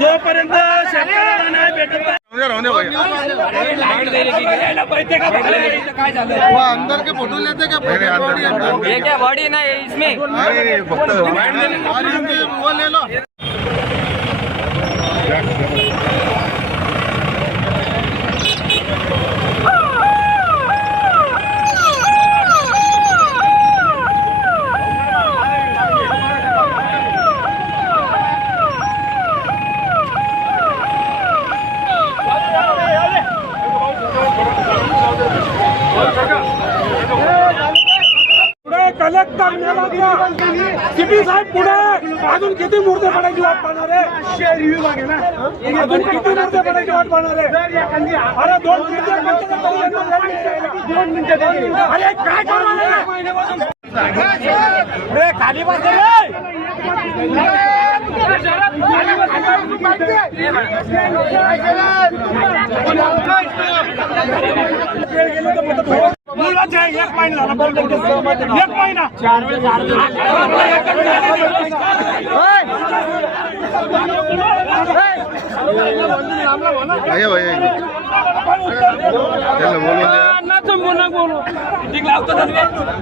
जोपर्यंत शेतकऱ्याला नाही भेटत अंदर के फोटो लेते क्या? बॉडी ना इसमें। वो ले लो। मेला सिपी साहेब पुढे? अजून किती मूर्ती पडायची वाट पाहणार आहे? अजून किती मूर्ती पडायची वाट पाहणार आहे? अरे दोन मिनिटं अरे काय करणार अरे खाली बस रे. मुलाचे एक महिना झाला एक महिना.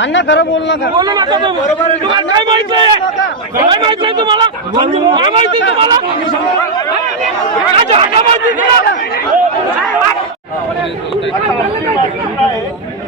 अण्णा खरं बोल नका. बोलू नका तुम्हाला काय माहिती काय माहिती तुम्हाला? काय माहिती तुम्हाला? माहिती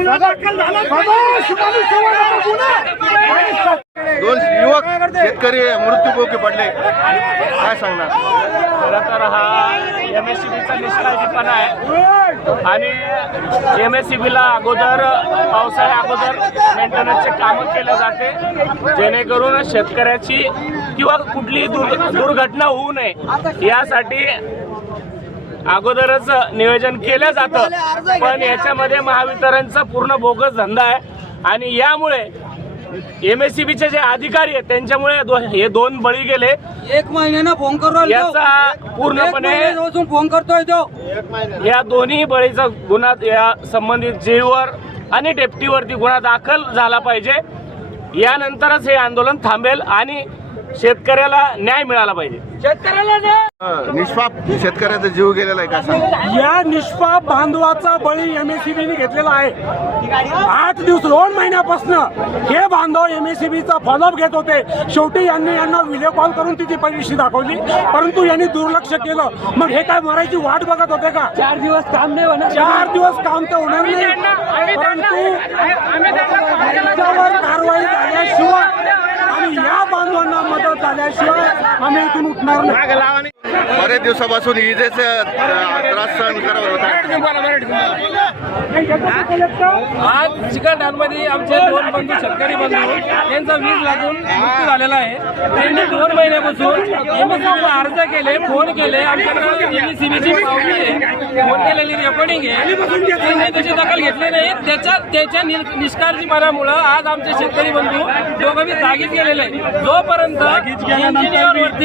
गुन्हा दाखल झाला दोन युवक शेतकरी मृत्यूमुखी पडले. काय सांगणार? खरं तर हा एम एस सी बीचा निष्काळजीपणा आहे. आणि एम एस सी बीला अगोदर पावसाळ्या अगोदर मेंटेनन्सचे कामं केले जाते. जेणेकरून शेतकऱ्याची किंवा कुठलीही दुर्घटना होऊ नये. यासाठी अगोदरच नियोजन केलं जातं. पण याच्यामध्ये महावितरणचा पूर्ण बोगस धंदा आहे. आणि यामुळे एम एस सी बीचे जे अधिकारी आहेत त्यांच्यामुळे दो- हे दोन बळी गेले. एक महिन्यानं फोन करू याचा पूर्णपणे फोन करतोय तो. या दोन्ही बळीचा गुन्हा या संबंधित जीवर आणि डेप्टीवरती गुन्हा दाखल झाला पाहिजे. यानंतरच हे आंदोलन थांबेल आणि शेतकऱ्याला न्याय मिळाला पाहिजे. शेतकऱ्याला ना निष्पाप शेतकऱ्याचा जीव गेलेला आहे का सांग? या निष्पाप बांधवाचा बळी एमएससीबीने घेतलेला आहे. आठ दिवस दोन महिन्यापासून हे बांधव एमएससीबीचा फॉलोअप घेत होते. शेवटी यांनी यांना व्हिडिओ कॉल करून तिची पैसे दाखवली. परंतु यांनी दुर्लक्ष केलं. मग हे काय मरायची वाट बघत होते का? चार दिवस काम नाही होणार. चार दिवस काम तर होणार नाही. परंतु कारवाई झाल्याशिवाय आणि या बांधवांना मदत झाल्याशिवाय आम्ही इथून उठणार नाही. बरेच दिवसापासून इजेचा त्रास सहन करावा होता. आज चिकलठाणमध्ये आमचे दोन बंधू शेतकरी बंधू त्यांचा वीज लागून मृत्यू झालेला आहे. त्यांनी दोन महिन्यापासून अर्ज केले फोन केले. आमच्याकडे एमएससीबीची फोन केलेली रेकॉर्डिंग आहे. त्यांनी त्याची दखल घेतली नाही. त्याच्या त्याच्या नि- निष्काळजीपणामुळं आज आमचे शेतकरी बंधू दोघं जागीच गेलेले आहे. जोपर्यंत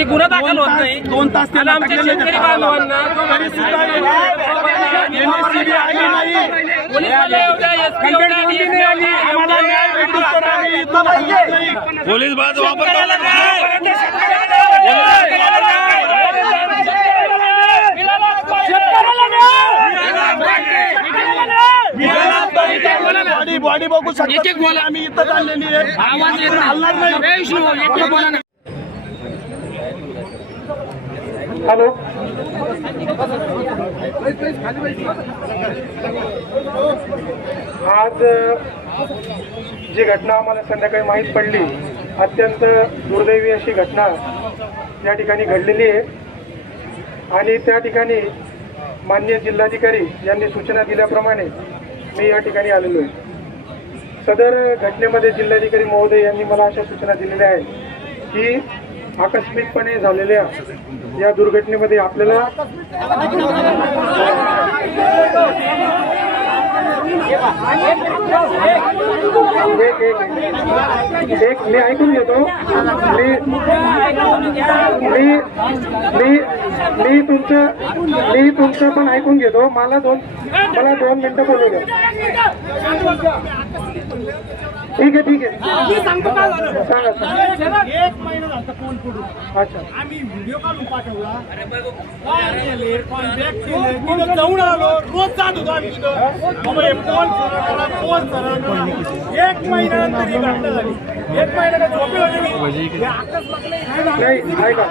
गुन्हा दाखल होत नाही दोन तास आणि आमच्या शेतकरी बांधवांना पोलीस आले होते, SP होते, DSP होते. पोलीस बाज वापर बॉडी बॉडी बघू शकतो आम्ही इथं चाललेली आहे. आवाज नाही. हॅलो. आज जी घटना आम्हाला संध्याकाळी माहीत पडली अत्यंत दुर्दैवी अशी घटना या ठिकाणी घडलेली आहे. आणि त्या ठिकाणी मान्य जिल्हाधिकारी यांनी सूचना दिल्याप्रमाणे मी या ठिकाणी आलेलो आहे. सदर घटनेमध्ये जिल्हाधिकारी महोदय यांनी मला अशा सूचना दिलेल्या आहेत की आकस्मिकपणे झालेल्या या दुर्घटनेमध्ये आपल्याला एक एक एक मी ऐकून घेतो. मी मी मी मी तुमचं मी तुमचं पण ऐकून घेतो मला दोन मला दोन मिनिटं बोलू द्या ठीक आहे ठीक आहे सांगा. एक महिना झाला फोन पडून अच्छा आम्ही व्हिडिओ काढून पाठवला जाऊन आलो रोज जात होतो आम्ही तिथं बाबा हे फोन फोन एक महिन्यानंतर ही घटना झाली एक महिन्याला झोपे होते मी हे आकाश बाकले नाही ऐका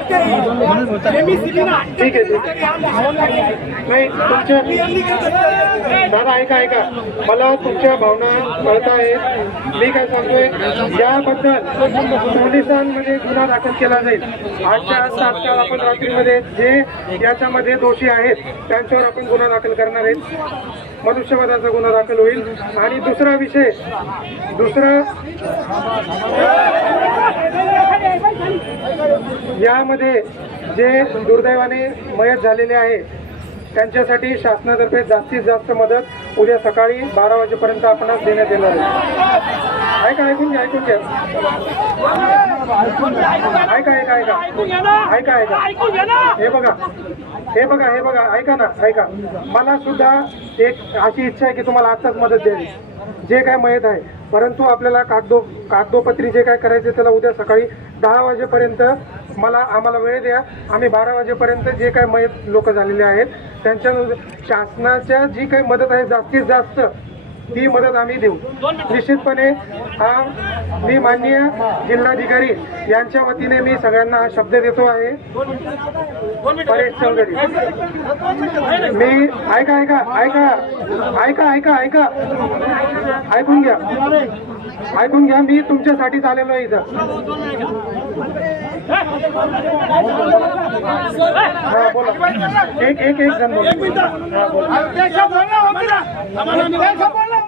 MSCB ना ठीक आहे नाही तुमच्या दादा ऐका ऐका. मला तुमच्या भावना कळत आहेत. मी काय सांगतोय याबद्दल पोलिसांमध्ये गुन्हा दाखल केला जाईल. आजच्या आज तात्काळ आपण रात्रीमध्ये जे याच्यामध्ये दोषी आहेत त्यांच्यावर आपण गुन्हा दाखल करणार आहेत. मनुष्यवादाचा गुन्हा दाखल होईल. आणि दुसरा विषय दुसरा यामध्ये जे दुर्दैवाने मयत झालेले आहे त्यांच्यासाठी शासनातर्फे जास्तीत जास्त मदत उद्या सकाळी बारा वाजेपर्यंत आपणास देण्यात येणार आहे. ऐका ऐकून घ्या ऐकून घ्या. ऐका ऐका ऐका. ऐका ऐका. हे बघा. हे बघा हे बघा. ऐका ना ऐका. मला सुद्धा एक अशी इच्छा आहे की तुम्हाला आत्ताच मदत द्यावी. जे काय मयत आहे परंतु आपल्याला कागदो कागदोपत्री जे काय करायचे त्याला उद्या सकाळी दहा वाजेपर्यंत मला आम्हाला वेळ द्या. आम्ही बारा वाजेपर्यंत जे काही मयत लोक झालेले आहेत त्यांच्या शासनाच्या जी काही मदत आहे जास्तीत जास्त ती मदत आम्ही देऊ. निश्चितपणे हा मी माननीय जिल्हाधिकारी यांच्या वतीने मी सगळ्यांना हा शब्द देतो आहे. परेश चौधरी. मी ऐका ऐका ऐका ऐका ऐका ऐका. ऐकून घ्या. ऐकून घ्या मी तुमच्यासाठीच आलेलो आहे इथं. हा बोला. एक एक एक जण बोला. हा बोला.